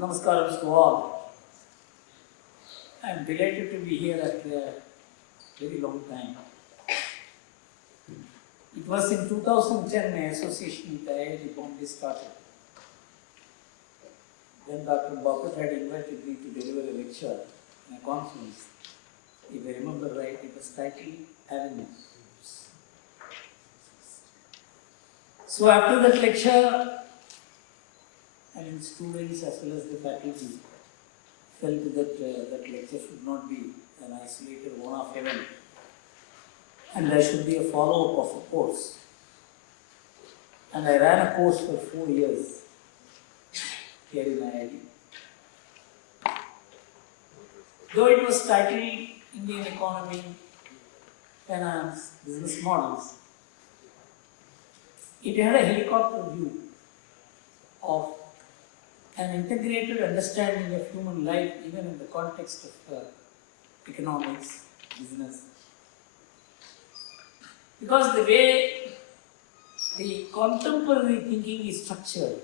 Namaskaram to all. I am delighted to be here after a very long time. It was in 2010 my association with IIT Bombay started. Then Dr. Bapat had invited me to deliver a lecture in a conference. If I remember right, it was titled Avenues. So after that lecture, students as well as the faculty felt that that lecture should not be an isolated one-off event, and there should be a follow-up of a course. And I ran a course for 4 years here in IIT. Though it was titled Indian Economy, Finance, Business Models, it had a helicopter view of an integrated understanding of human life, even in the context of economics, business. Because the way the contemporary thinking is structured,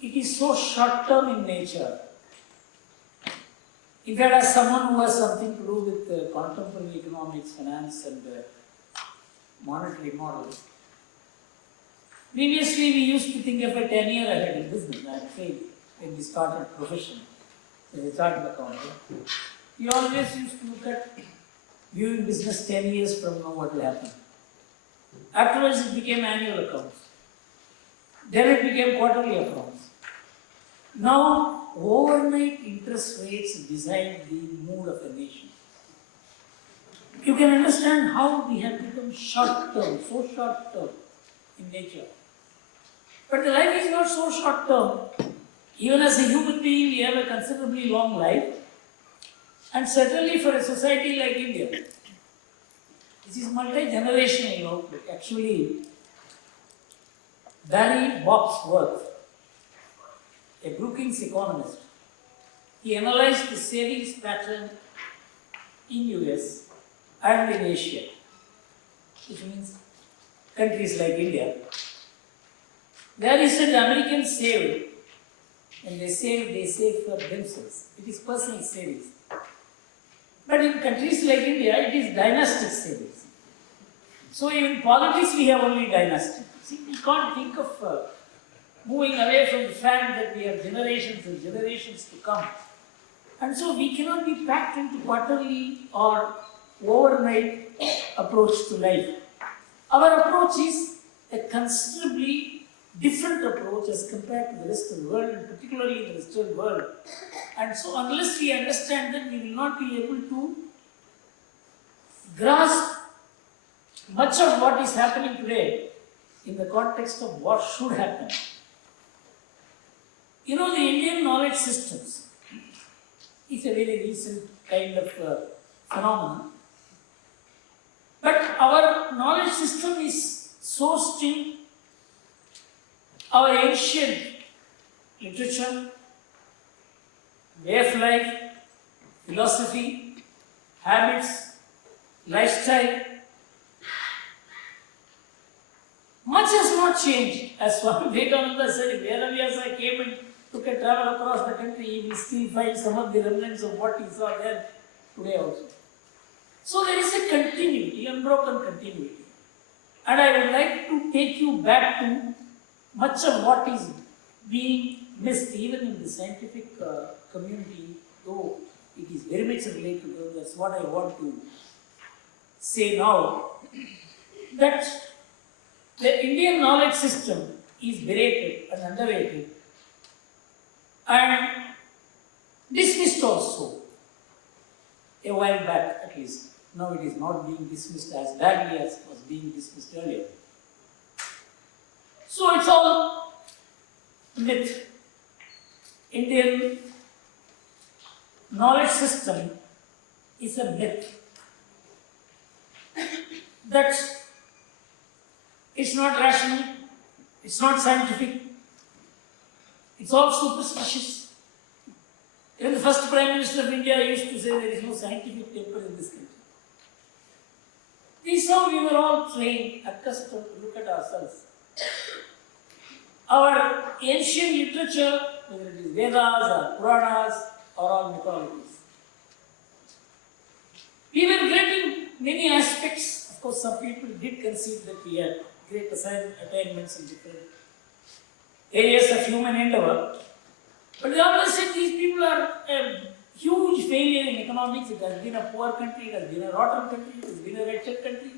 it is so short-term in nature. If I ask someone who has something to do with contemporary economics, finance and monetary models, previously we used to think of a 10-year ahead in business. I am saying when we started profession as a chartered accountant, we always used to look at viewing business 10 years from now what will happen. Afterwards it became annual accounts. Then it became quarterly accounts. Now overnight interest rates decide the mood of a nation. You can understand how we have become short-term, so short-term in nature. But the life is not so short-term. Even as a human being, we have a considerably long life. And certainly for a society like India, this is multi-generational outlook. Actually, Barry Bobsworth, a Brookings economist, he analyzed the savings pattern in US and in Asia, which means countries like India. There is an American saving, and they save for themselves. It is personal savings. But in countries like India, it is dynastic savings. So in politics, we have only dynastic. See, we can't think of moving away from the fact that we have generations and generations to come. And so we cannot be packed into quarterly or overnight approach to life. Our approach is a considerably different approach as compared to the rest of the world, and particularly the Western world. And so unless we understand that, we will not be able to grasp much of what is happening today in the context of what should happen. You know, the Indian knowledge systems is a very recent kind of phenomenon. But our knowledge system is sourced in our ancient literature, way of life, philosophy, habits, lifestyle. Much has not changed. As Swami Vivekananda said, if Vedavyasa came and took a travel across the country, he will still find some of the remnants of what he saw there today also. So there is a continuity, unbroken continuity. And I would like to take you back to much of what is being missed even in the scientific community, though it is very much related to that's what I want to say now, that the Indian knowledge system is berated and underrated and dismissed also a while back at least. Now it is not being dismissed as badly as was being dismissed earlier. So it's all myth. Indian knowledge system is a myth. That it's not rational, it's not scientific, it's all superstitious. Even the first Prime Minister of India used to say there is no scientific paper in this country. This is how we were all trained, accustomed to look at ourselves. Our ancient literature, whether it is Vedas or Puranas, are all mythologies. We were great in many aspects. Of course, some people did concede that we had great attainments in different areas of human endeavor. But they always said these people are a huge failure in economics. It has been a poor country, it has been a rotten country, it has been a wretched country.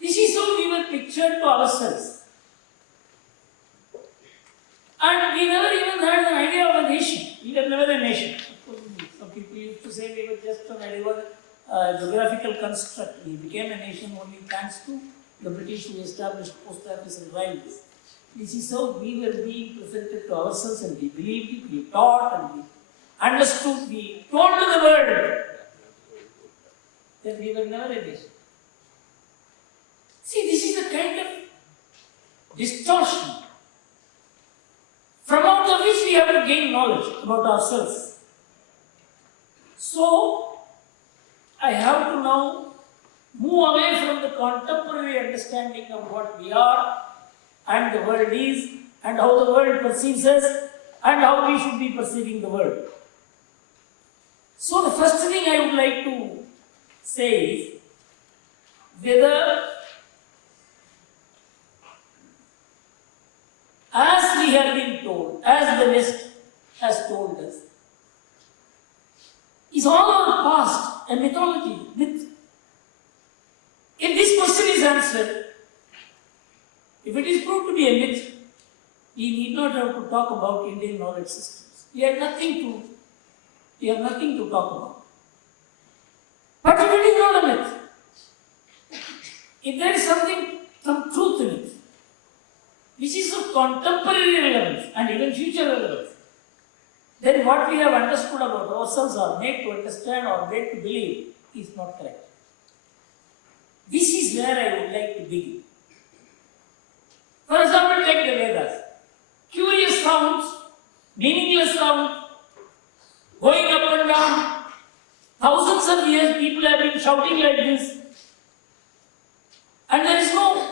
This is how we were pictured to ourselves. And we never even had an idea of a nation. We were never a nation. Of course, some people used to say we were just a geographical construct. We became a nation only thanks to the British who established post office and railways. This is how we were being presented to ourselves, and we believed it, we taught and we understood, we told to the world that we were never a nation. See, this is a kind of distortion from out of which we have to gain knowledge about ourselves. So, I have to now move away from the contemporary understanding of what we are and the world is, and how the world perceives us, and how we should be perceiving the world. So the first thing I would like to say is whether, as we have been told, as the West has told us, is all our past a mythology, myth? If this question is answered, if it is proved to be a myth, we need not have to talk about Indian knowledge systems. We have nothing to talk about. But if it is not a myth, if there is some truth in it, which is of contemporary relevance and even future relevance, then what we have understood about ourselves or made to understand or made to believe is not correct. This is where I would like to begin. For example, take the Vedas. Curious sounds, meaningless sounds, going up and down. Thousands of years people have been shouting like this. And there is no,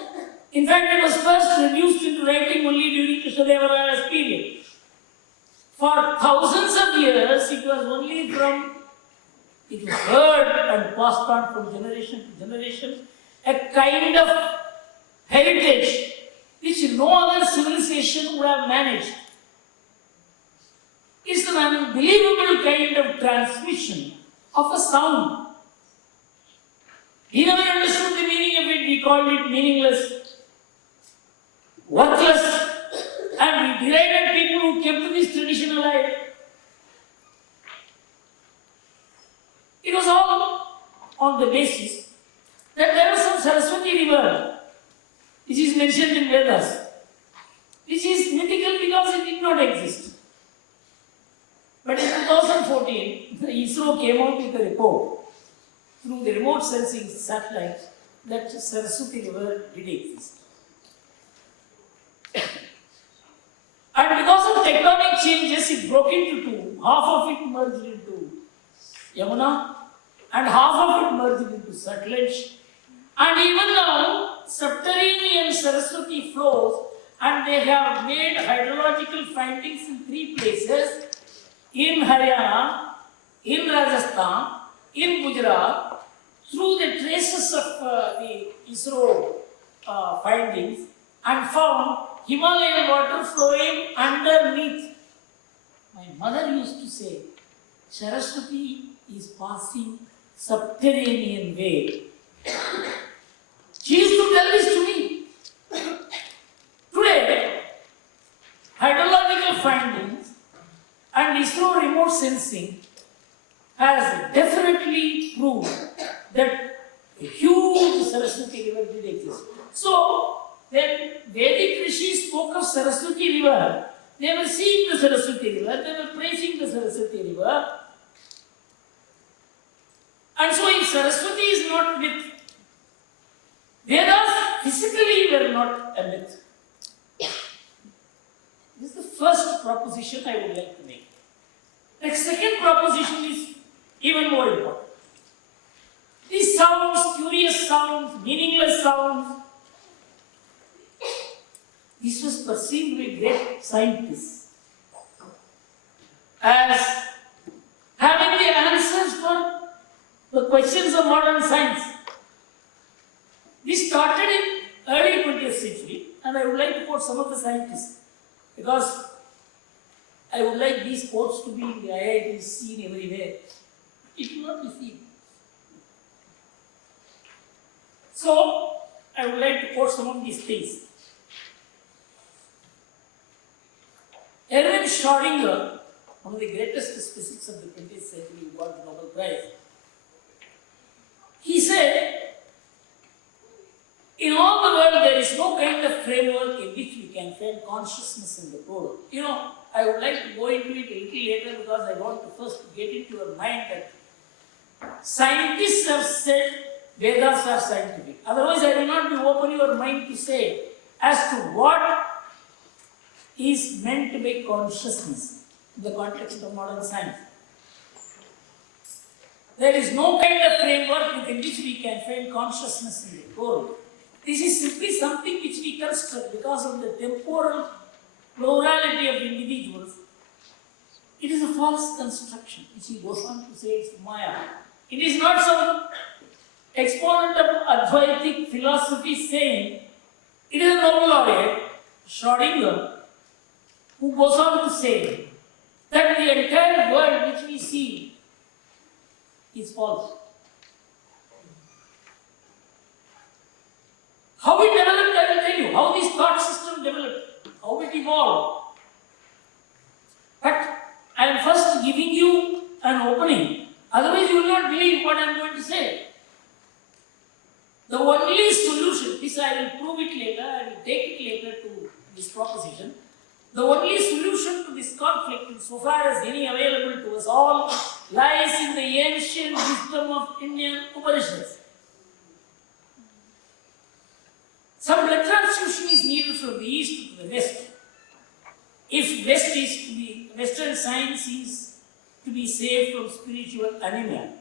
in fact it was first reduced into writing only during Krishnadevaraya's period. For thousands of years it was only it was heard and passed on from generation to generation, a kind of heritage which no other civilization would have managed. It's an unbelievable kind of transmission of a sound. We never understood the meaning of it, we called it meaningless, worthless, and we derided people who kept this tradition alive. It was all on the basis that there was some Saraswati river, which is mentioned in Vedas, which is mythical because it did not exist. But in 2014, the ISRO came out with a report through the remote sensing satellites that Saraswati river did exist. And because of tectonic changes, it broke into two. Half of it merged into Yamuna, and half of it merged into Satluj. And even now, subterranean Saraswati flows, and they have made hydrological findings in 3 places, in Haryana, in Rajasthan, in Gujarat, through the traces of the ISRO findings, and found Himalayan water flowing underneath. My mother used to say, Saraswati is passing subterranean way. She used to tell this to me. Today, hydrological findings and ISRO remote sensing has definitely proved that a huge Saraswati river did exist. So, when Vedic Rishis spoke of Saraswati river, they were seeing the Saraswati river, they were praising the Saraswati river. And so if Saraswati is not myth, Vedas physically were not a myth. This is the first proposition I would like to make. The second proposition is even more important. These sounds, curious sounds, meaningless sounds, this was perceived by great scientists as having the answers for the questions of modern science. This started in early 20th century, and I would like to quote some of the scientists because I would like these quotes to be in the IITs seen everywhere. It will not be seen. So, I would like to quote some of these things. Erwin Schrödinger, one of the greatest physicists of the 20th century, who got the Nobel Prize, he said, in all the world there is no kind of framework in which we can find consciousness in the world. I would like to go into it a little later because I want to first get into your mind that scientists have said Vedas are scientific. Otherwise, I will not be opening your mind to say as to what is meant by consciousness in the context of modern science. There is no kind of framework within which we can find consciousness in the world. This is simply something which we construct because of the temporal plurality of individuals. It is a false construction, which he goes on to say it's Maya. It is not some exponent of Advaitic philosophy saying, it is a Nobel laureate, Schrödinger, who goes on to say that the entire world which we see is false. How it developed, I will tell you. How this thought system developed, how it evolved. But I am first giving you an opening. Otherwise, you will not believe what I am going to say. The only solution, this I will prove it later, I will take it later to this proposition. The only solution to this conflict, insofar as any available to us all, lies in the ancient wisdom of Indian Upanishads. Some blood transfusion is needed from the east to the west. If Western science is to be saved from spiritual anemia,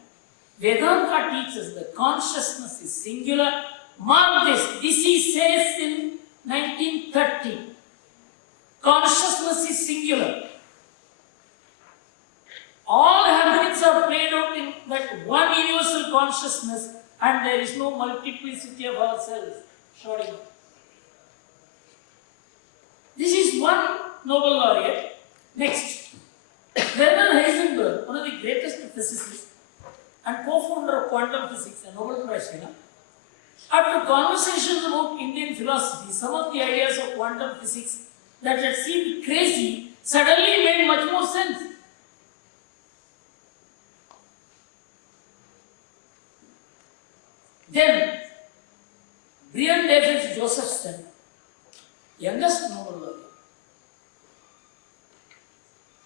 Vedanta teaches that consciousness is singular. Mark this he says in 1930. Consciousness is singular. All happenings are played out in that one universal consciousness, and there is no multiplicity of ourselves. Schrödinger. This is one Nobel laureate. Next, Werner Heisenberg, one of the greatest physicists and co-founder of quantum physics, a Nobel Prize winner. After conversations about Indian philosophy, some of the ideas of quantum physics that had seemed crazy suddenly made much more sense. Then, Brian David Josephson, youngest Nobel laureate.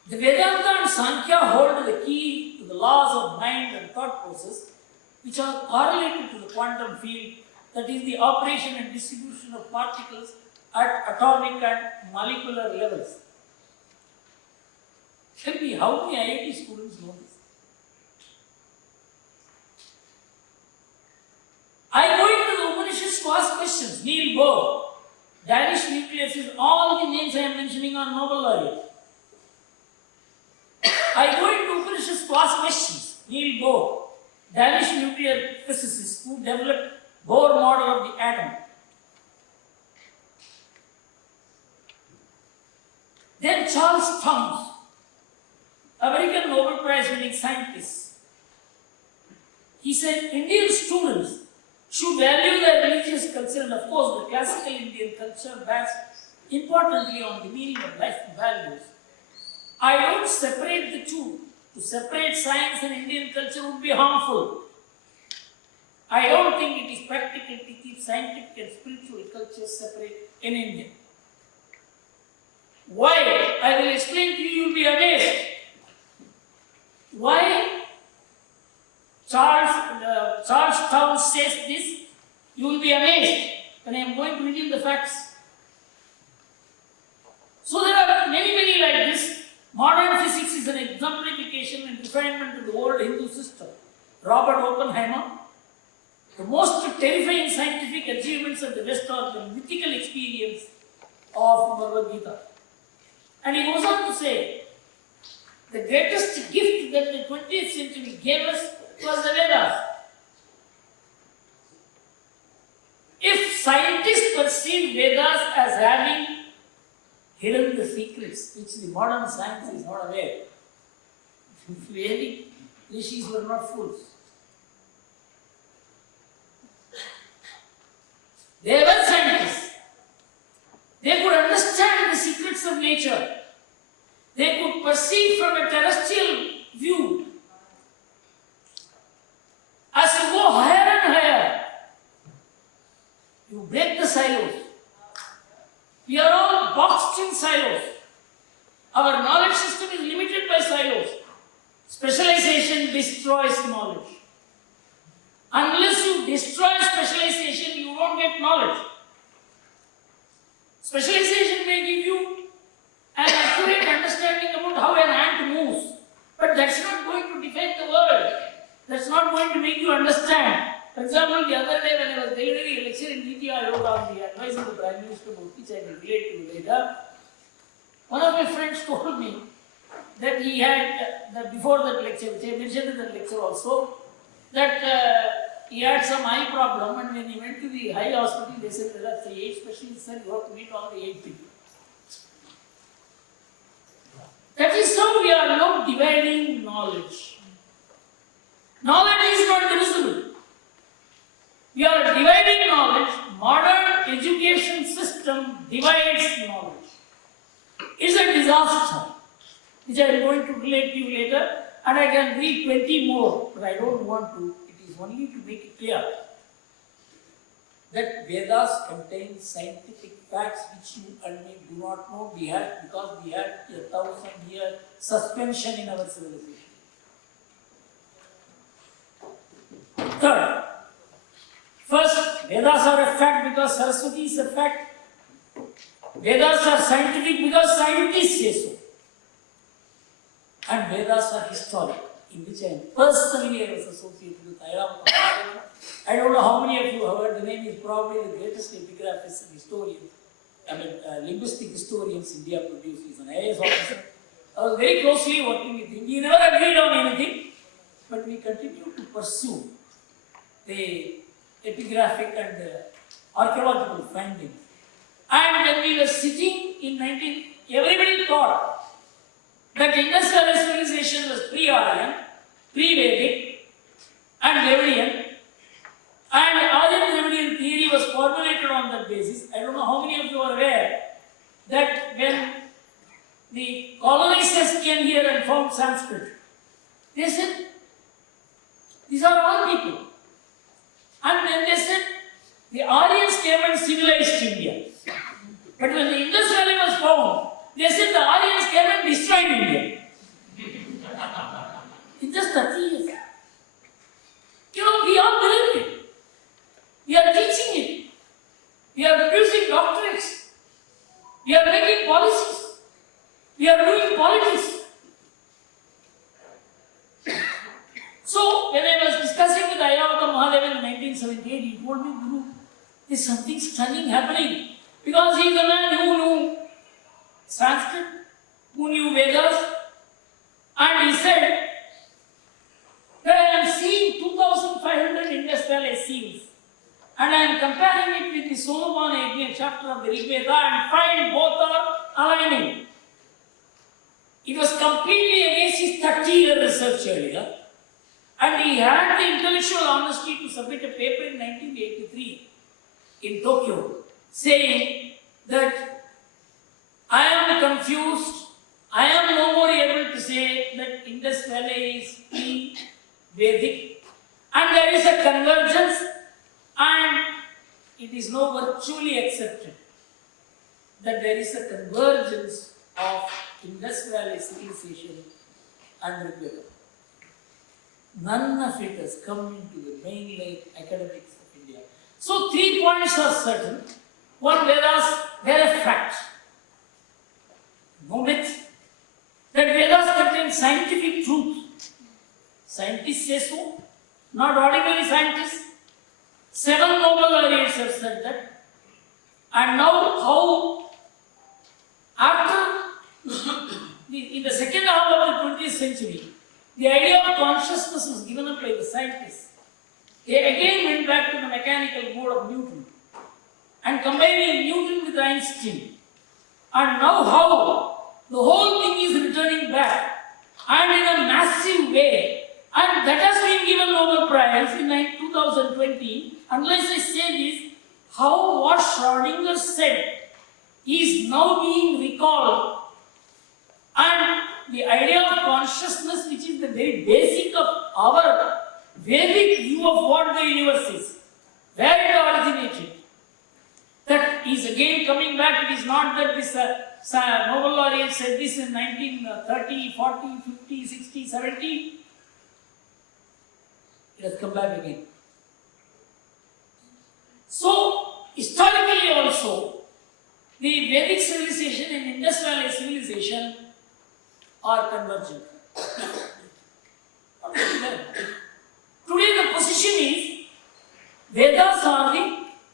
The Vedanta and Sankhya hold the key to the laws of mind and thought process, which are correlated to the quantum field, that is the operation and distribution of particles at atomic and molecular levels. Tell me, how many IIT students know this? I go into the Upanishads to ask questions. Neil Bohr, Danish nuclear physics, all the names I am mentioning are Nobel laureates. I go into Upanishads to ask questions. Neil Bohr, Danish nuclear physicist who developed Bohr model of the atom. Then Charles Townes, American Nobel Prize winning scientist. He said Indian students should value their religious culture, and of course the classical Indian culture bears importantly on the meaning of life and values. I don't separate the two. To separate science and Indian culture would be harmful. I don't think it is practical to keep scientific and spiritual cultures separate in India. Why? I will explain to you, you will be amazed. Why Charles Townes says this? You will be amazed when I am going to reveal the facts. So there are many like this. Modern physics is an exemplification and refinement of the old Hindu system. Robert Oppenheimer, the most terrifying scientific achievements of the West are the mythical experience of Bhagavad Gita. And he goes on to say, the greatest gift that the 20th century gave us was the Vedas. If scientists perceive Vedas as having hidden the secrets which the modern science is not aware, really, rishis were not fools. They were scientists. They could understand the secrets of nature. They could perceive from a terrestrial view as you go higher and higher. You break the silos. We are all boxed in silos. Our knowledge system is limited by silos. Specialization destroys knowledge. Unless you destroy specialization, you won't get knowledge. Specialization may give you an accurate understanding about how an ant moves, but that's not going to define the world. That's not going to make you understand. For example, the other day when I was delivering a lecture in Niti Aayog on the advice of the Prime Minister, which I will relate to later, one of my friends told me that he had, before that lecture, which I mentioned in that lecture also, that he had some eye problem, and when he went to the eye hospital, they said there are 8 specialists and you have to meet all the 8 people. That is how we are now dividing knowledge. Knowledge is not divisible. We are dividing knowledge. Modern education system divides knowledge. It's a disaster, which I am going to relate to you later, and I can read 20 more, but I don't want to. It is only to make it clear that Vedas contain scientific facts which you and me do not know because we had a 1,000-year suspension in our civilization. Third, first, Vedas are a fact because Saraswati is a fact. Vedas are scientific because scientists say so. And Vedas are historic, in which I am personally associated with Airavata. I don't know how many of you have heard the name. Is probably the greatest epigraphist and historian. Linguistic historians India produced. He is an IAS officer. I was very closely working with him. We never agreed on anything, but we continue to pursue the epigraphic and archaeological findings. And when we were sitting in everybody thought that Indus Valley civilization was pre-Aryan, pre-Vedic, and Dravidian, and Aryan-Dravidian theory was formulated on that basis. I don't know how many of you are aware that when the colonizers came here and found Sanskrit, they said, these are all people. And then they said, the Aryans came and civilized India. But when the Indus Valley was found, they said the Aryans came and destroyed India. It's just 30 years. We all believe it. We are teaching it. We are producing doctorates. We are making policies. We are doing politics. So, when I was discussing with Airavata Mahadeva in 1978, he told me, Guru, there's something stunning happening. Because he is a man who knew Sanskrit, who knew Vedas, and he said that I am seeing 2,500 Indus Valley scenes, and I am comparing it with the Solomon Yajna chapter of the Rig Veda and find both are aligning. It was completely against his 30-year research earlier, and he had the intellectual honesty to submit a paper in 1983 in Tokyo, saying that I am confused, I am no more able to say that Indus Valley is pre-Vedic, and there is a convergence, and it is now virtually accepted that there is a convergence of Indus Valley civilization and Rig Veda. None of it has come into the mainline academics of India. So 3 points are certain. One, Vedas were a fact. No myth. That Vedas contain scientific truth. Scientists say so, not ordinary scientists. 7 Nobel laureates have said that. And now how century, the idea of consciousness was given up by the scientists. They again went back to the mechanical mode of Newton and combining Newton with Einstein. And now how the whole thing is returning back and in a massive way, and that has been given Nobel Prize in 2020. Unless I say this, how what Schrödinger said is now being recalled, and the idea of consciousness, which is the very basic of our Vedic view of what the universe is, where it originated, that is again coming back. It is not that this Nobel laureate said this in 1930, 40, 50, 60, 70. It has come back again. So, historically also, the Vedic civilization and industrialized civilization are convergent. Today the position is Vedas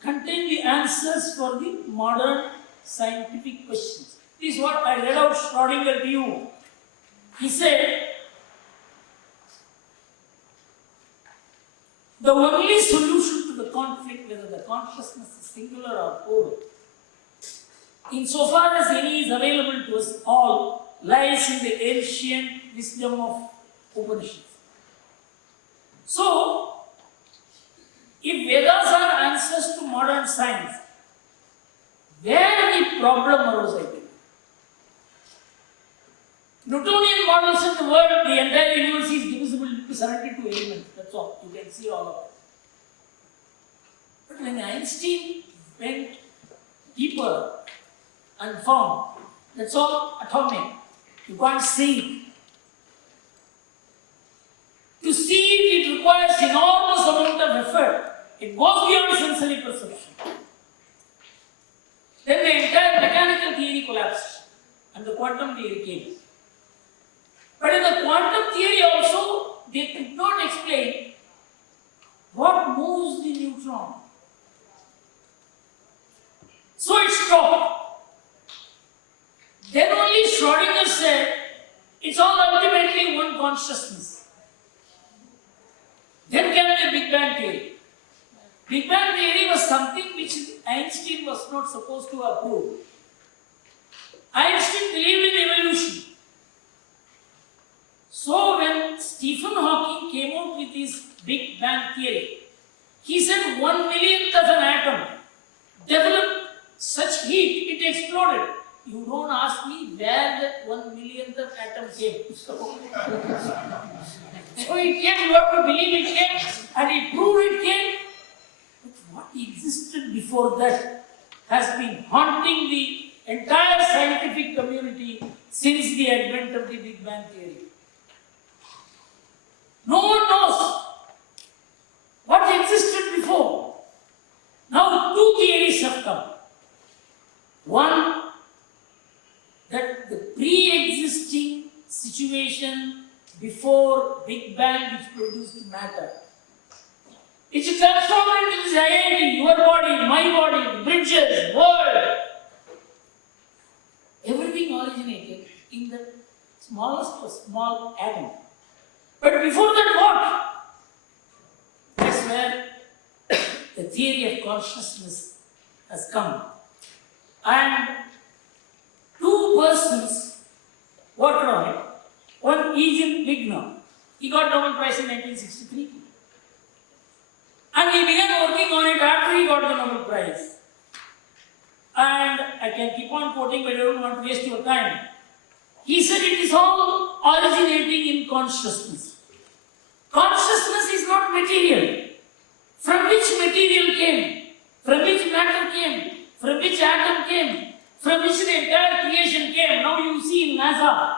contain the answers for the modern scientific questions. This is what I read out Schrödinger to you. He said, the only solution to the conflict, whether the consciousness is singular or plural, insofar as any is available to us all, lies in the ancient wisdom of Upanishads. So, if Vedas are answers to modern science, where the problem arose, I think? Newtonian models in the world, the entire universe is divisible into 72 elements. That's all. You can see all of it. But when Einstein went deeper and found that's all atomic, you can't see it. To see it, it requires enormous amount of effort. It goes beyond sensory perception. Then the entire mechanical theory collapsed and the quantum theory came. But in the quantum theory also, they could not explain what moves the neutron. So it stopped. Then only Schrödinger said, it's all ultimately one consciousness. Then came the Big Bang theory. Big Bang theory was something which Einstein was not supposed to approve. Einstein believed in evolution. So when Stephen Hawking came out with his Big Bang theory, he said 1/1,000,000th of an atom developed such heat, it exploded. You don't ask me where that 1/1,000,000th of atom came. So it came, you have to believe it came, and he proved it came. But what existed before that has been haunting the entire scientific community since the advent of the Big Bang theory. No one knows what existed before. Now two theories have come. One, that the pre-existing situation before Big Bang which produced matter, which transformed into this IIT, your body, my body, bridges, world. Everything originated in the smallest of small atom. But before that, what? That's where the theory of consciousness has come. And two persons worked on it. One, Eugene Wigner. He got Nobel Prize in 1963. And he began working on it after he got the Nobel Prize. And I can keep on quoting, but I don't want to waste your time. He said it is all originating in consciousness. Consciousness is not material. From which material came? From which matter came? From which atom came? From which the entire creation came? Now you see in NASA,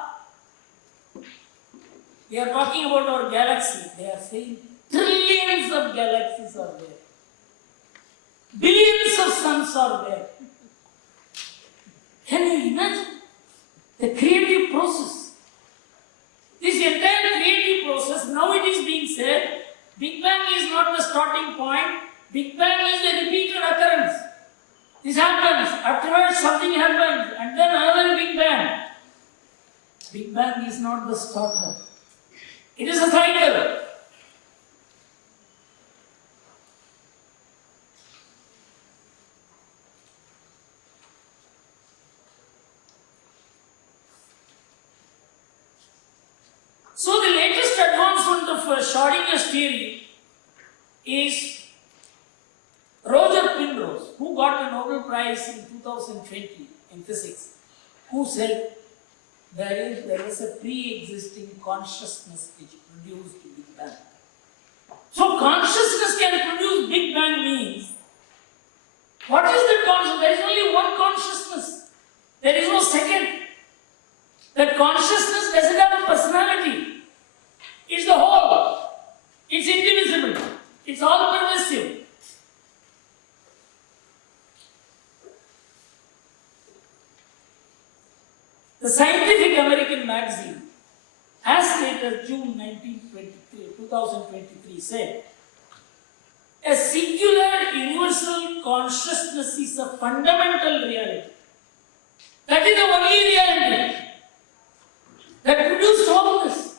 they are talking about our galaxy. They are saying trillions of galaxies are there. Billions of suns are there. Can you imagine the creative process? This entire creative process, now it is being said, Big Bang is not the starting point, Big Bang is the repeated occurrence. This happens, afterwards something happens, and then another Big Bang. Big Big Bang is not the starter. It is a cycle. So the latest advancement of Schrödinger's theory is Roger Penrose, who got the Nobel Prize in 2020 in physics, who said there is a pre-existing consciousness which produced Big Bang. So consciousness can produce Big Bang means, what is the consciousness? There is only one consciousness. There is no second. That consciousness doesn't have a personality. It's the whole. It's indivisible. It's all pervasive. The Scientific American magazine, as late as June 2023, said, a singular universal consciousness is a fundamental reality. That is the only reality that produced all this.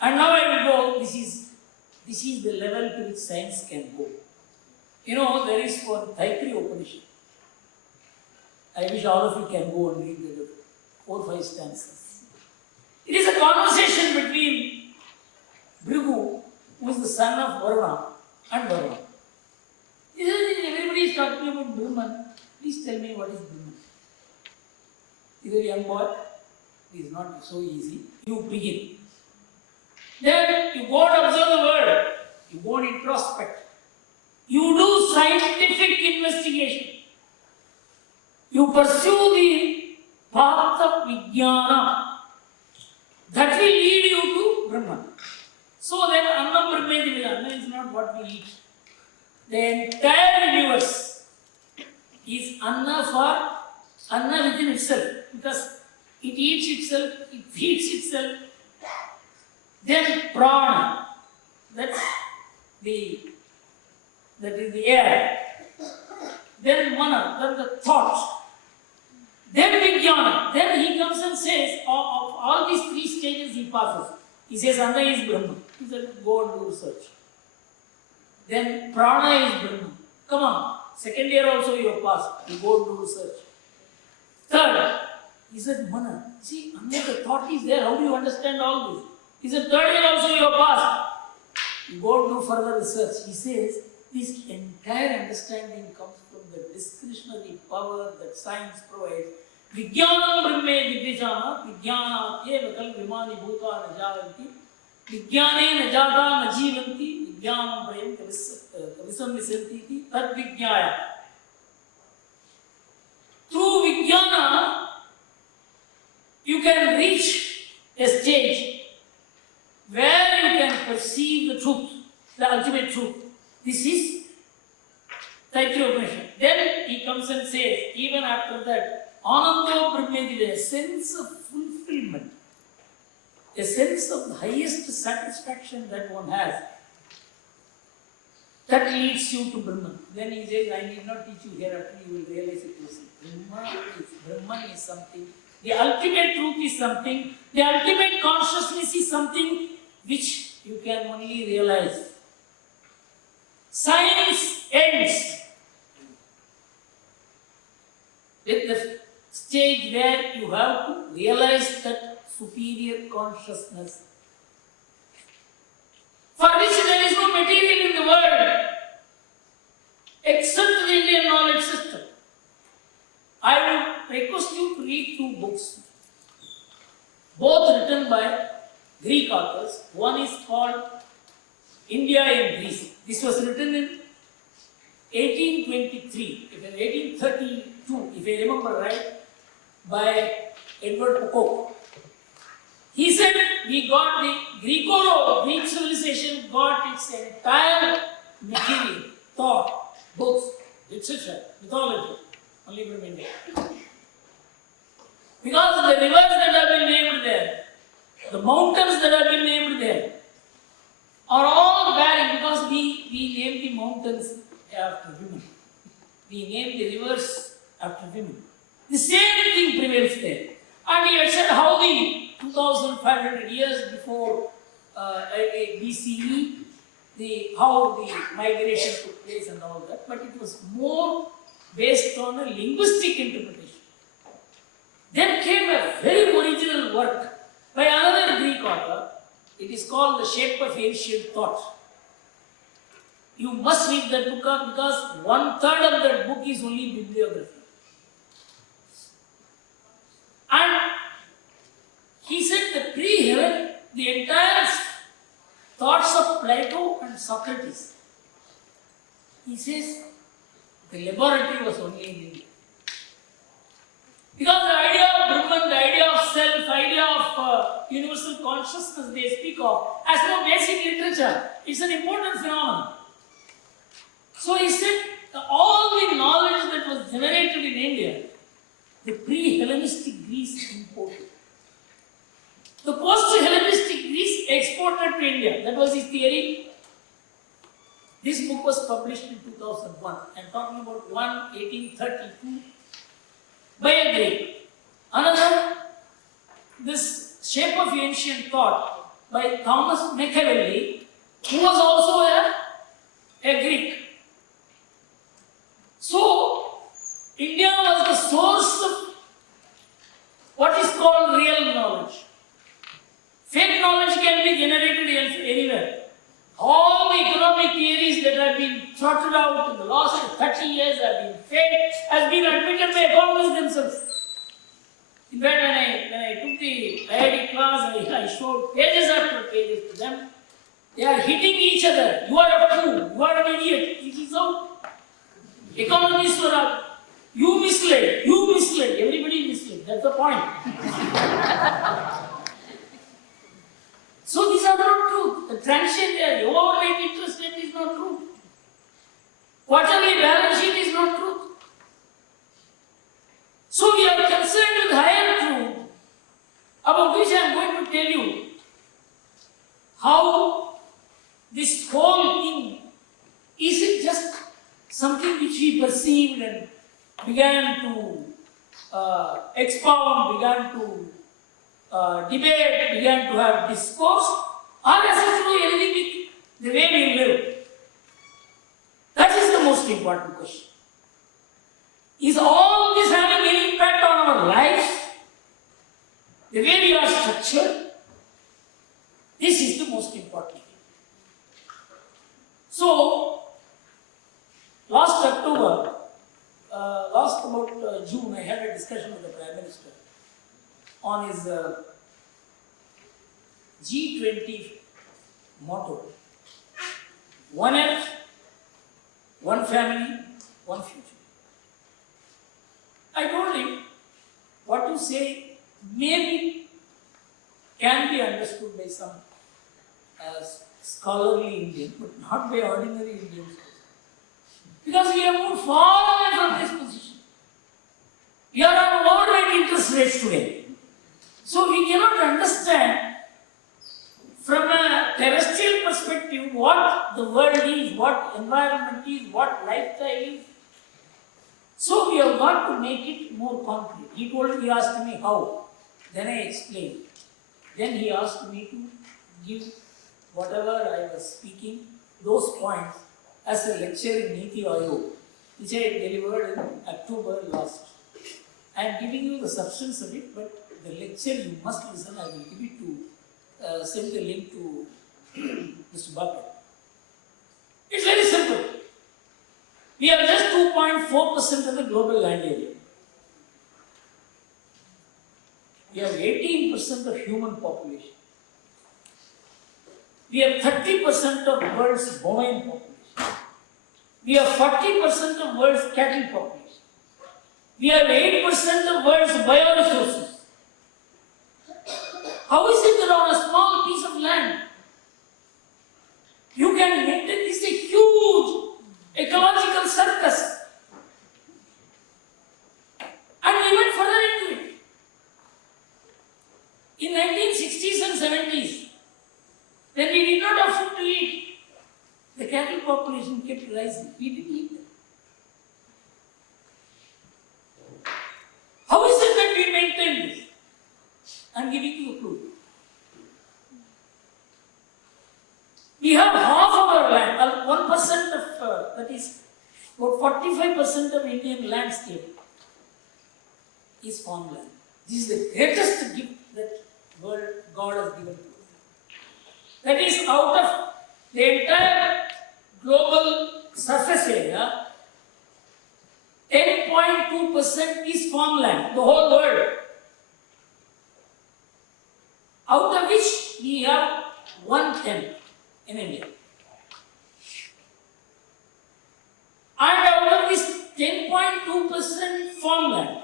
And now I will go, this is the level to which science can go. You know, there is one Taittiriya Upanishad. I wish all of you can go and read the 4-5 stanzas. It is a conversation between Bhrigu, who is the son of Varuna, and Varuna. Everybody is talking about Brahman. Please tell me what is Brahman. He is a young boy. It is not so easy. You begin. Then you go and observe the world. You go and introspect. You do scientific investigation. You pursue the path of Vijnana. That will lead you to Brahman. So then, Annam Brahmedi Vedana. Anna is not what we eat. The entire universe is Anna within itself. Because it eats itself, it feeds itself. Then Prana. That's the air. Then Mana, then the thought. Then Vijnana. Then he comes and says, of all these 3 stages he passes. He says, Anna is Brahman. He said, go and do research. Then Prana is Brahman. Come on. Second year also you have passed. You go and do research. Third, he said, Mana. See, Anna, the thought is there. How do you understand all this? He said, third year also you have passed. You go and do further research. He says, this entire understanding comes from the discretionary power that science provides. Vijnanam Brahme Vidvijana, Vijnana Eva Kalvimani Bhuta Najavanti, Vijnane Najata Najivanti, Vijnanam Brahme Kavisam Visanti, Tad Vijnaya. Through Vijnana, you can reach a stage where you can perceive the truth, the ultimate truth. This is Taittiriya Upanishad. Then he comes and says, even after that, Anando Brahmedida, a sense of fulfillment, a sense of the highest satisfaction that one has, that leads you to Brahman. Then he says, I need not teach you hereafter, you will realize it yourself. Brahman is something, the ultimate truth is something, the ultimate consciousness is something which you can only realize. Science ends with the stage where you have to realize that superior consciousness, for which there is no material in the world except the Indian knowledge system. I would request you to read 2 books, both written by Greek authors. One is called India in Greece. This was written in 1823, 1832, if I remember right, by Edward Pocock. He said we got the Greek civilization got its entire material, thought, books, literature, mythology, only from India. Because the rivers that have been named there, the mountains that have been named there, are all bearing, because we name the mountains after women. We name the rivers after women. The same thing prevails there. And he had said how the 2500 years before BCE, how the migration took place and all that, but it was more based on a linguistic interpretation. Then came a very original work by another Greek author. It is called The Shape of Ancient Thought. You must read that book because 1/3 of that book is only bibliography. And he said the pre-Helen, the entire thoughts of Plato and Socrates, he says the laboratory was only in India. Because the idea of Brahman, the idea of self, idea of universal consciousness they speak of has no basic literature. It's an important phenomenon. So he said all the knowledge that was generated in India, the pre-Hellenistic Greece imported. The post-Hellenistic Greece exported to India. That was his theory. This book was published in 2001. I am talking about 1832 by a Greek. Another, this Shape of Ancient Thought by Thomas Machiavelli, who was also a Greek. So, India was the source of what is called real knowledge. Fake knowledge can be generated anywhere. All the economic theories that have been trotted out in the last 30 years have been fake, has been admitted by economists themselves. In fact, when I took the IIT class, I showed pages after pages to them. They are hitting each other. You are a fool. You are an idiot. It is out. Economists were up. You misled. You misled. Everybody misled. That's the point. So these are not true. The transient overnight interest rate is not true. Quarterly balance sheet is not true. So we are concerned with higher truth, about which I am going to tell you how this whole thing isn't just something which we perceived and began to expound, began to debate, began to have discourse, or has it to do anything with the way we live? That is the most important question. Is all this having any impact on our lives? The way we are structured? This is the most important thing. So, last October, about June, I had a discussion with the Prime Minister on his G20 motto: one earth, one family, one future. I told him what you say maybe can be understood by some scholarly Indian, but not by ordinary Indians. Because we have moved far away from this position. We are on overnight interest rates today. So we cannot understand from a terrestrial perspective what the world is, what environment is, what lifestyle is. So we have got to make it more concrete. He asked me how. Then I explained. Then he asked me to give whatever I was speaking, those points, as a lecture in Niti Ayog, which I delivered in October last. I am giving you the substance of it, but the lecture you must listen. I will give it to, send the link to Mr. Bhartiya. It's very simple. We have just 2.4% of the global land area. We have 18% of human population. We have 30% of world's bovine population. We have 40% of world's cattle population. We have 8% of world's bioresources. How is it that on a small piece of land, you can maintain this a huge ecological circus? And we went further into it. In 1960s and 70s, when we did not have food to eat, the cattle population kept rising. We didn't eat them. 95% of Indian landscape is farmland. This is the greatest gift that world God has given to us. That is, out of the entire global surface area, 10.2% is farmland, the whole world. Out of which we have 1/10 in India. And out of this 10.2% farmland,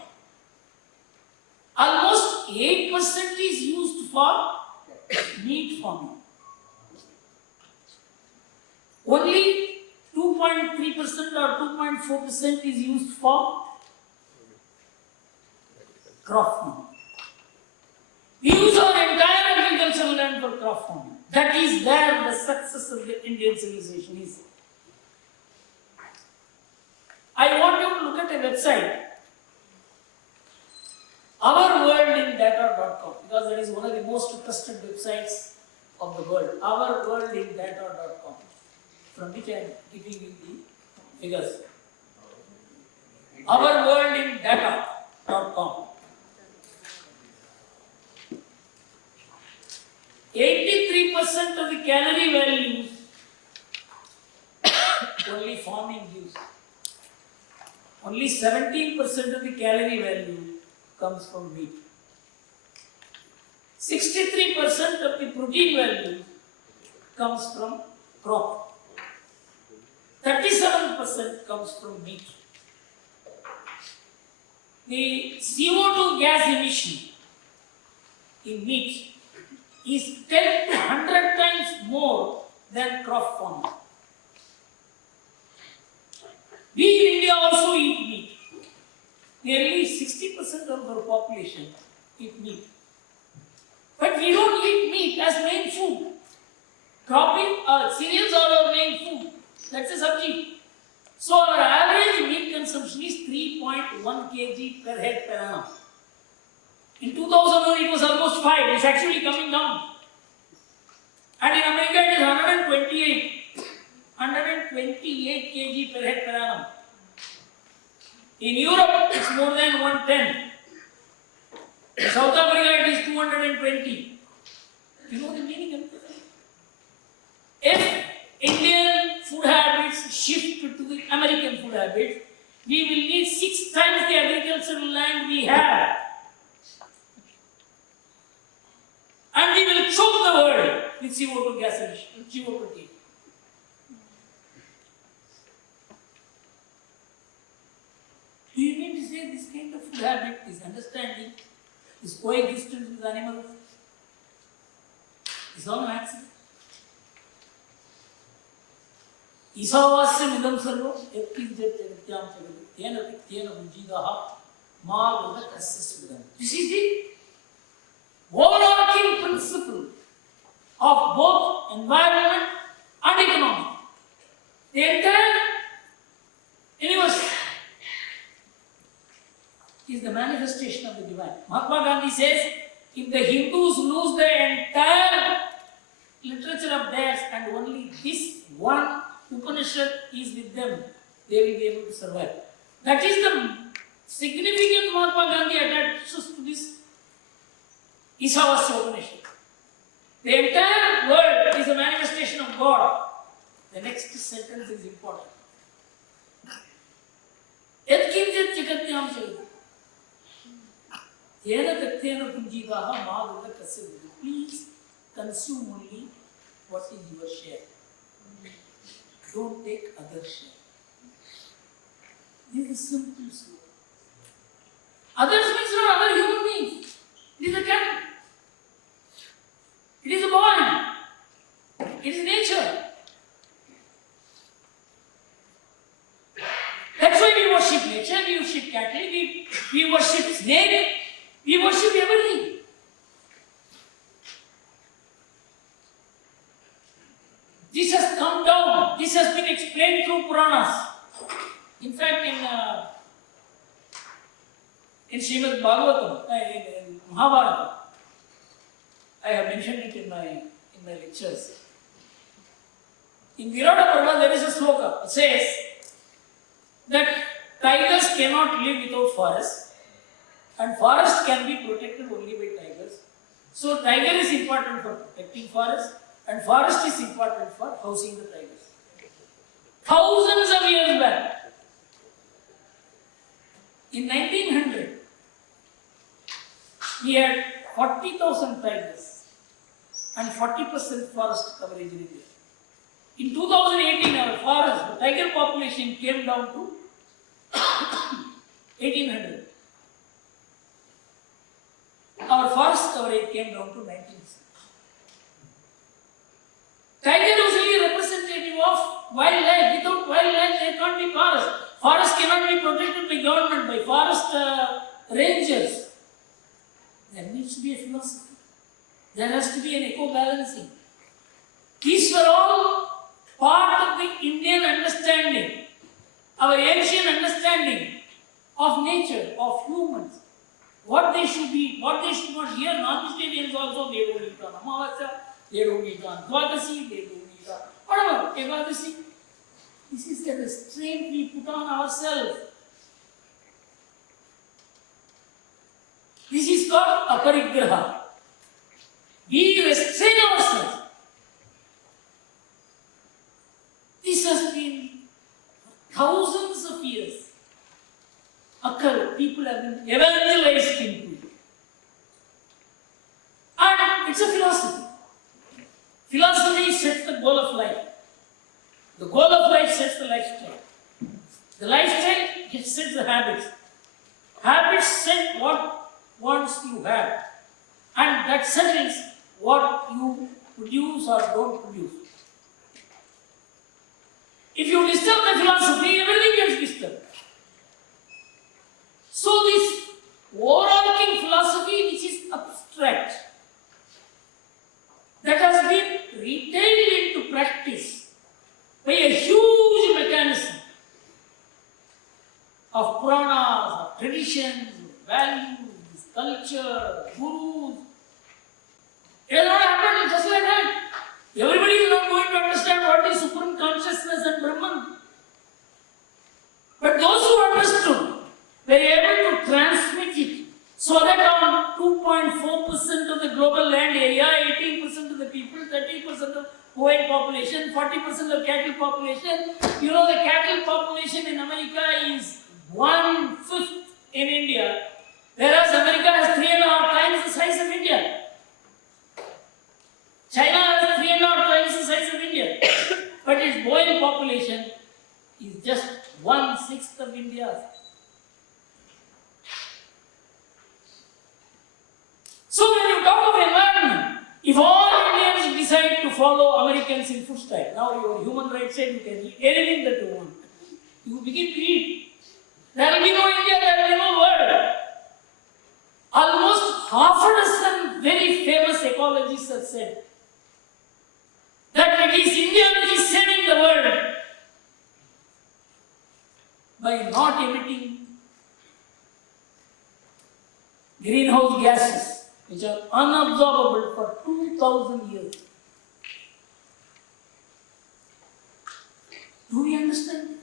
almost 8% is used for meat farming. Only 2.3% or 2.4% is used for crop farming. We use our entire agricultural land for crop farming. That is where the success of the Indian civilization is. I want you to look at a website, ourworldindata.com, because that is one of the most trusted websites of the world. Ourworldindata.com, from which I am giving you the figures. Ourworldindata.com. 83% of the calorie value only farming gives. Only 17% of the calorie value comes from meat. 63% of the protein value comes from crop. 37% comes from meat. The CO2 gas emission in meat is 10 to 100 times more than crop farming. We in India also eat meat. Nearly 60% of our population eat meat. But we don't eat meat as main food. Cropping or cereals are our main food. That's a sabji. So our average meat consumption is 3.1 kg per head per annum. In 2001 it was almost 5. It's actually coming down. And in America it is 128 kg per head per annum. In Europe it's more than 110. In South Africa it is 220. You know the meaning of it? If Indian food habits shift to the American food habits, we will need 6 times the agricultural land we have. And we will choke the world with CO2 gas emission, CO2. Do you mean to say this kind of food habit, this understanding, this coexistence with animals, is all an accident? Isavasya midam sarvam yatkinjat jagatyam jagati tena vityena vijjidaha ma kasya svidam. This is the overarching principle of both environment and economy. The entire universe is the manifestation of the divine. Mahatma Gandhi says, if the Hindus lose the entire literature of theirs and only this one Upanishad is with them, they will be able to survive. That is the significant Mahatma Gandhi attaches to this Isavasya Upanishad. The entire world is a manifestation of God. The next sentence is important. Yatkinjat jagatyam jagati tena vityena vijjidaha ma kasya svidam. Please consume only what is your share. Don't take other share. This is simple slogan. Others means not other human beings. It is a cattle. It is a boy. It is nature. That's why we worship nature, we worship cattle, we worship snake, we worship everything. This has come down. This has been explained through Puranas. In fact, in Srimad Bhagavatam, in Mahabharata, I have mentioned it in my lectures. In Virata Parva, there is a sloka. It says that tigers cannot live without forest and forest can be protected only by tigers. So tiger is important for protecting forest and forest is important for housing the tigers. Thousands of years back, in 1900, we had 40,000 tigers and 40% forest coverage in India. In 2018, our forest, the tiger population came down to 1800. Our forest coverage came down to 19%. Tiger is only representative of wildlife. Without wildlife, there can't be forest. Forest cannot be protected by government, by forest rangers. There needs to be a philosophy. There has to be an eco-balancing. These were all part of the Indian understanding, our ancient understanding of nature, of humans. What they should be, what they should not. Here, non-vegetarians also, they don't eat on Amavasya, they don't eat on Dwadasi, they don't eat on whatever, Ekadasi. This is the restraint we put on ourselves. This is called aparigraha. We restrain ourselves. This has been thousands of years occurred. People have been evangelized into it. And it's a philosophy. Philosophy sets the goal of life. The goal of life sets the lifestyle. The lifestyle sets the habits. Habits set what wants you have. And that settles what you produce or don't produce. If you disturb the philosophy, everything gets disturbed. So this overarching philosophy which is abstract, that has been retailed into practice by a huge mechanism of Puranas, of traditions, values, culture, gurus. It has not happened just like that. Everybody is not going to understand what is supreme consciousness and Brahman. But those who understood were able to transmit it so that on 2.4% of the global land area, 18% of the people, 30% of Hawaiian population, 40% of cattle population. You know, the cattle population in America is 1/5 in India, whereas America has 3.5 times the size of India. China has 3.5 times the size of India, but its bovine population is just 1/6 of India's. So when you talk of environment, if all Indians decide to follow Americans in footsteps, now your human rights said you can eat anything that you want, you begin to eat. There will be no India, there will be no world. Almost half a dozen very famous ecologists have said that it is India which is saving the world by not emitting greenhouse gases which are unabsorbable for 2000 years. Do we understand?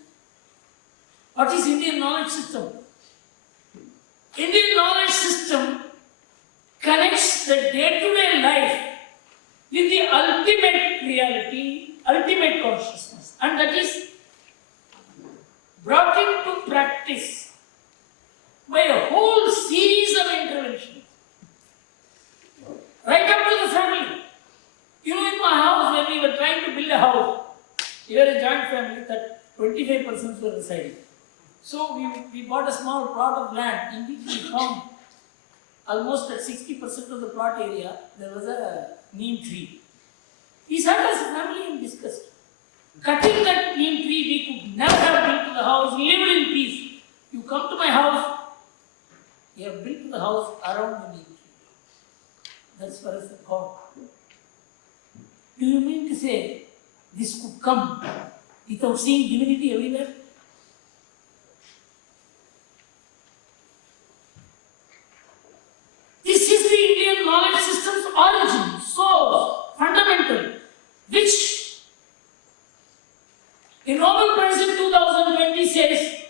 What is Indian knowledge system? Indian knowledge system connects the day-to-day life with the ultimate reality, ultimate consciousness, and that is brought into practice by a whole series of interventions, right up to the family. You know, in my house, when we were trying to build a house, we were a joint family that 25% were residing. So we bought a small plot of land in which we found almost at 60% of the plot area there was a neem tree. We sat as a family and discussed. Cutting that neem tree, we could never have built the house, lived in peace. You come to my house, you have built the house around the neem tree. That's for us the God. Do you mean to say this could come without seeing divinity everywhere? This is the Indian knowledge system's origin, source, fundamental, which the Nobel Prize in 2020 says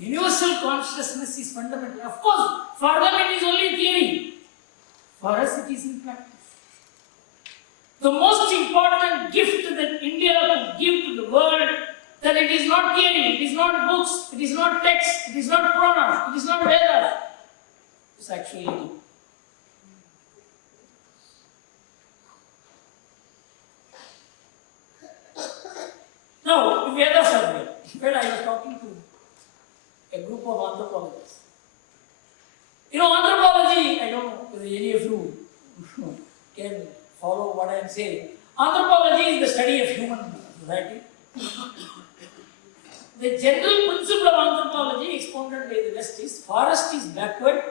Universal consciousness is fundamental. Of course, for them it is only theory. For us it is in practice. The most important gift that India could give to the world, that it is not theory, it is not books, it is not text, it is not Puranas, it is not Vedas. It's actually you. Now, Vedas are there. Well, I was talking to a group of anthropologists. Anthropology, I don't know whether any of you can follow what I am saying. Anthropology is the study of human society. The general principle of anthropology expounded by the West is forest is backward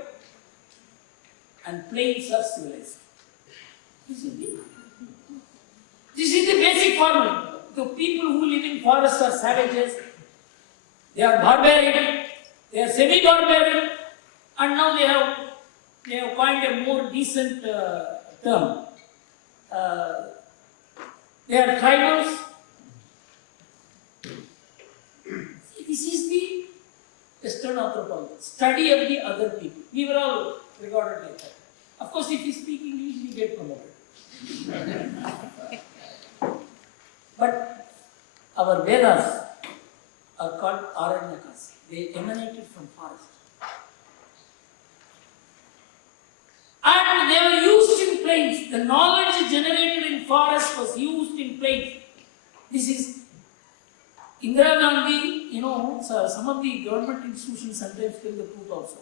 and plains are civilized. This is the basic formula. The people who live in forests are savages, they are barbarian, they are semi-barbarian, and now they have coined a more decent term. They are tribals. This is the Western anthropology, study of the other people. We were all regarded like that. Of course, if we speak English, we get promoted. But our Vedas are called Aranyakas. They emanated from forest. And they were used in plains. The knowledge generated in forest was used in plains. This is Indira Gandhi, some of the government institutions sometimes tell the truth also.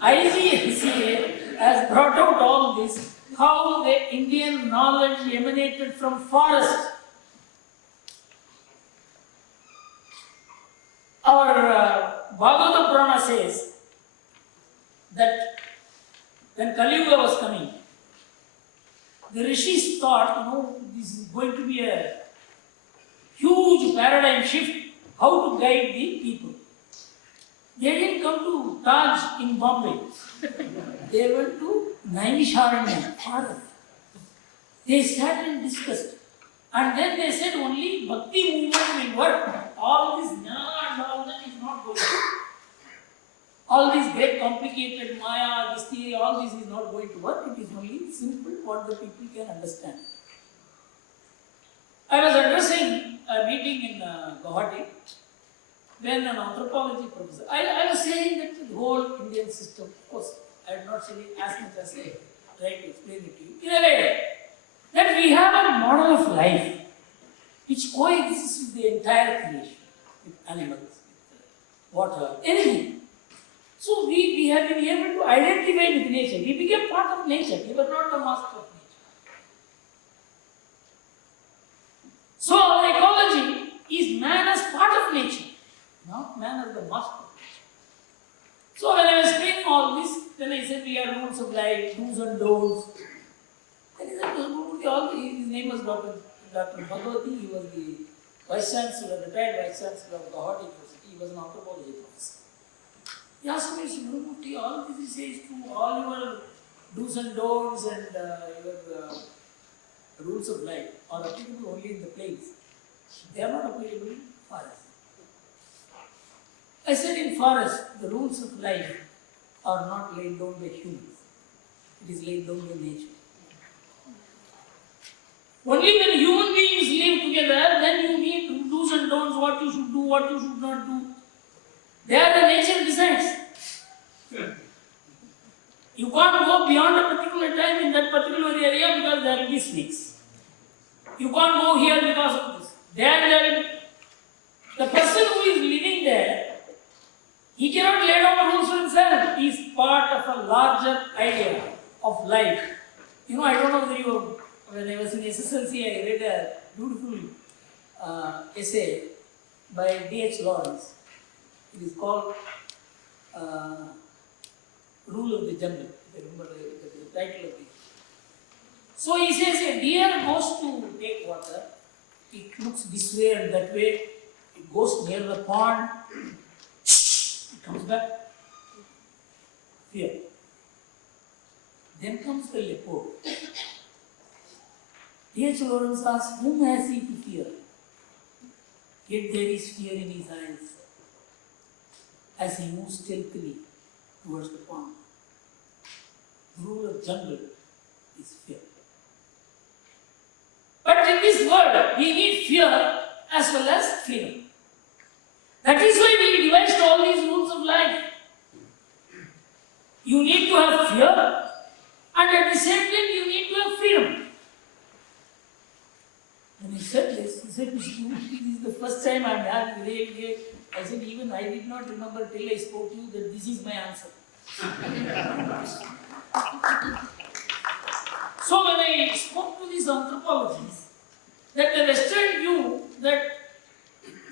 IGNCA has brought out all this, how the Indian knowledge emanated from forest. Our Bhagavata Purana says that when Kali Yuga was coming, the rishis thought, this is going to be a huge paradigm shift, how to guide the people. They didn't come to Taj in Bombay. They went to Naimisharanya, forest. They sat and discussed. And then they said only Bhakti movement will work. All this jnana and all that is not going to work. All this great complicated Maya, this theory, all this is not going to work. It is only simple what the people can understand. I was addressing a meeting in Guwahati when an anthropology professor, I was saying that the whole Indian system, of course, I had not said it as much as I tried to explain it to you. In a way, that we have a model of life which coexists with the entire creation, with animals, with water, anything. So we have been able to identify with nature. We became part of nature. We were not the master of nature. So our ecology is man as part of nature, not man as the master of nature. So when I was explaining all this, then I said we have rules of life, do's and don'ts. And he said, his name was Dr. Bhagavati, he was the Vice Chancellor, retired Vice Chancellor of Guwahati University, he was an anthropology professor. He asked me, Shri Gurumurthy, all this he says to all your do's and don'ts and your rules of life are applicable only in the plains. They are not applicable in forest. I said in forest, the rules of life are not laid down by humans. It is laid down by nature. Only when human beings live together, then you need do's and don'ts, what you should do, what you should not do. They are the nature decides. You can't go beyond a particular time in that particular area because there will be snakes. You can't go here because of this. The person who is living there, he cannot lay down rules for himself. He is part of a larger idea of life. I don't know whether when I was in SSLC, I read a beautiful essay by D.H. Lawrence. It is called Rule of the Jungle. I remember the title of it. So he says a deer goes to take water. It looks this way and that way. It goes near the pond. It comes back. Fear. Then comes the leopard. D.H. Lawrence asks, whom has he to fear? Yet there is fear in his eyes. as he moves stealthily towards the pond. The rule of jungle is fear. But in this world, we need fear as well as freedom. That is why we devised all these rules of life. You need to have fear, and at the same time you need to have freedom. When he said this, he said, "This is the first time I am having really." I said, "Even I did not remember till I spoke to you that this is my answer." So when I spoke to these anthropologists, that the Western view that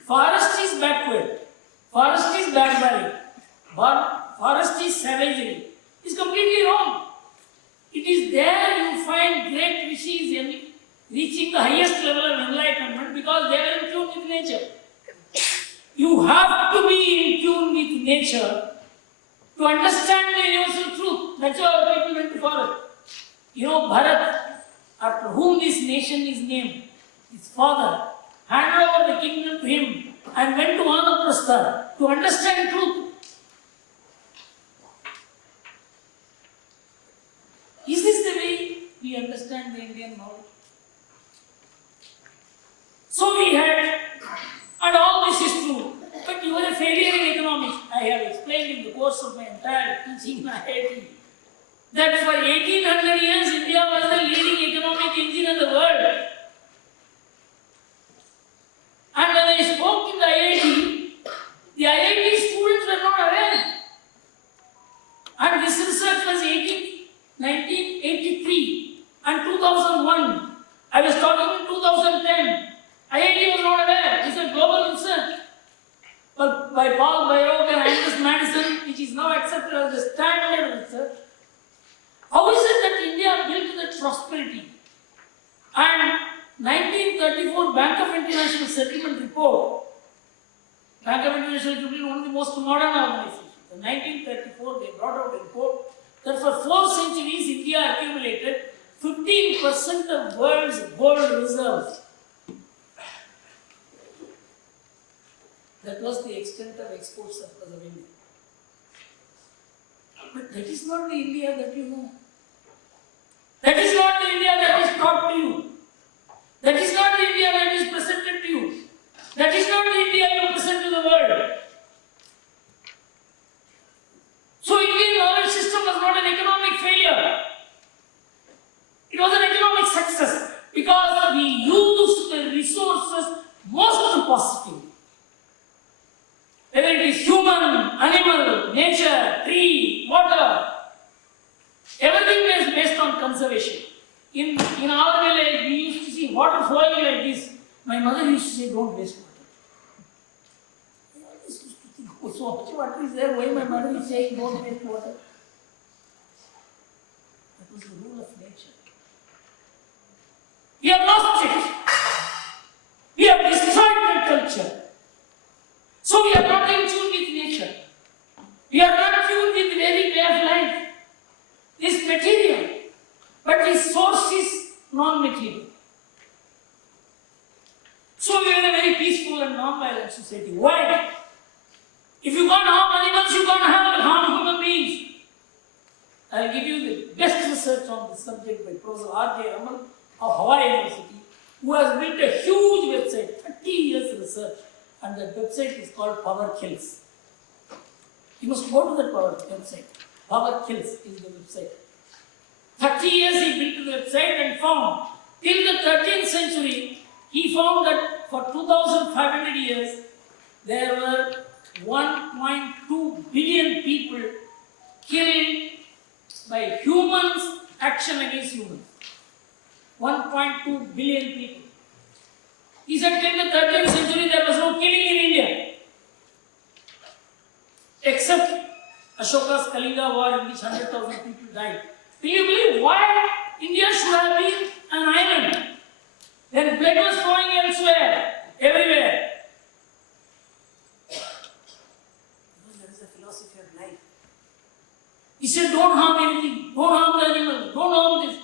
forest is backward, forest is barbaric, forest is savagery, is completely wrong. It is there you find great rishis reaching the highest level of enlightenment because they are in tune with nature. You have to be in tune with nature to understand the universal truth. That's why our people went to forest. Bharat, after whom this nation is named, his father handed over the kingdom to him and went to Vanaprastha to understand truth. Is this the way we understand the Indian knowledge? So we had, and all this is true, but you are a failure in economics. I have explained in the course of my entire teaching in IIT that for 1800 years India was the leading economic engine of the world. And when I spoke in the IIT students were not aware. And this research was 1983 and 2001. I was talking in 2010. IIT was not aware. This is global research. But by Paul Bayrock and Angus Madison, which is now accepted as the standard research, how is it that India built that prosperity? And 1934 Bank of International Settlement report, Bank of International Settlement is one of the most modern organizations. In 1934 they brought out a report that for 4 centuries India accumulated 15% of world's gold reserves. That was the extent of export surplus of India. But that is not the India that you know. That is not the India that is taught to you. That is not the India that is presented to you. That is not the India you present to the world. So Indian knowledge system was not an economic failure. It was an economic success because we used the resources most positively. Whether it is human, animal, nature, tree, water, everything was based on conservation. In our village, we used to see water flowing like this. My mother used to say, "Don't waste water." I always used to think, "Oh, so much water is there, why my mother is saying don't waste water?" That was the rule of nature. We have lost it. We have destroyed the culture. So we are not in tune with nature. We are not tuned with the very way of life. This material, but its source is non-material. So we are a very peaceful and non-violent society. Why? If you can't harm animals, you can't harm human beings. I will give you the best research on this subject by Professor R.J. Raman of Hawaii University, who has built a huge website, 30 years research, and that website is called Power Kills. You must go to that website. Power Kills is the website. 30 years he built the website and found, till the 13th century, he found that for 2,500 years, there were 1.2 billion people killed by humans, action against humans. 1.2 billion people. He said till the 13th century there was no killing in India. Except Ashoka's Kalinga war in which 100,000 people died. Do you believe why India should have been an island? Then blood was flowing elsewhere, everywhere. Because there is a philosophy of life. He said, don't harm anything, don't harm the animals, don't harm this.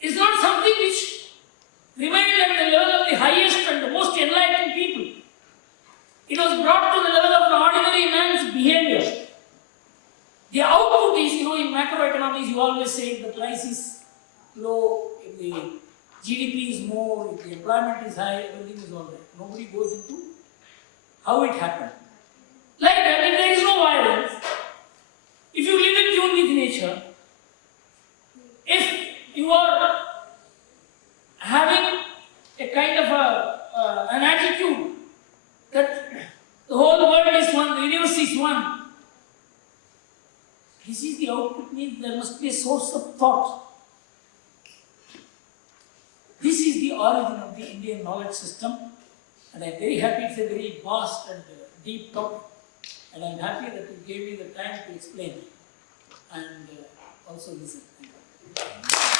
It's not something which remained at the level of the highest and the most enlightened people. It was brought to the level of an ordinary man's behavior. The output is, in macroeconomics, you always say the price is low, if the GDP is more, if the employment is high, everything is all right. Nobody goes into how it happened. Like that, if there is no violence, if you live in tune with nature, if you are having a kind of an attitude that the whole world is one, the universe is one, this is the output, means there must be a source of thought. This is the origin of the Indian knowledge system, and I am very happy. It's a very vast and deep topic, and I am happy that you gave me the time to explain and also listen. Thank you.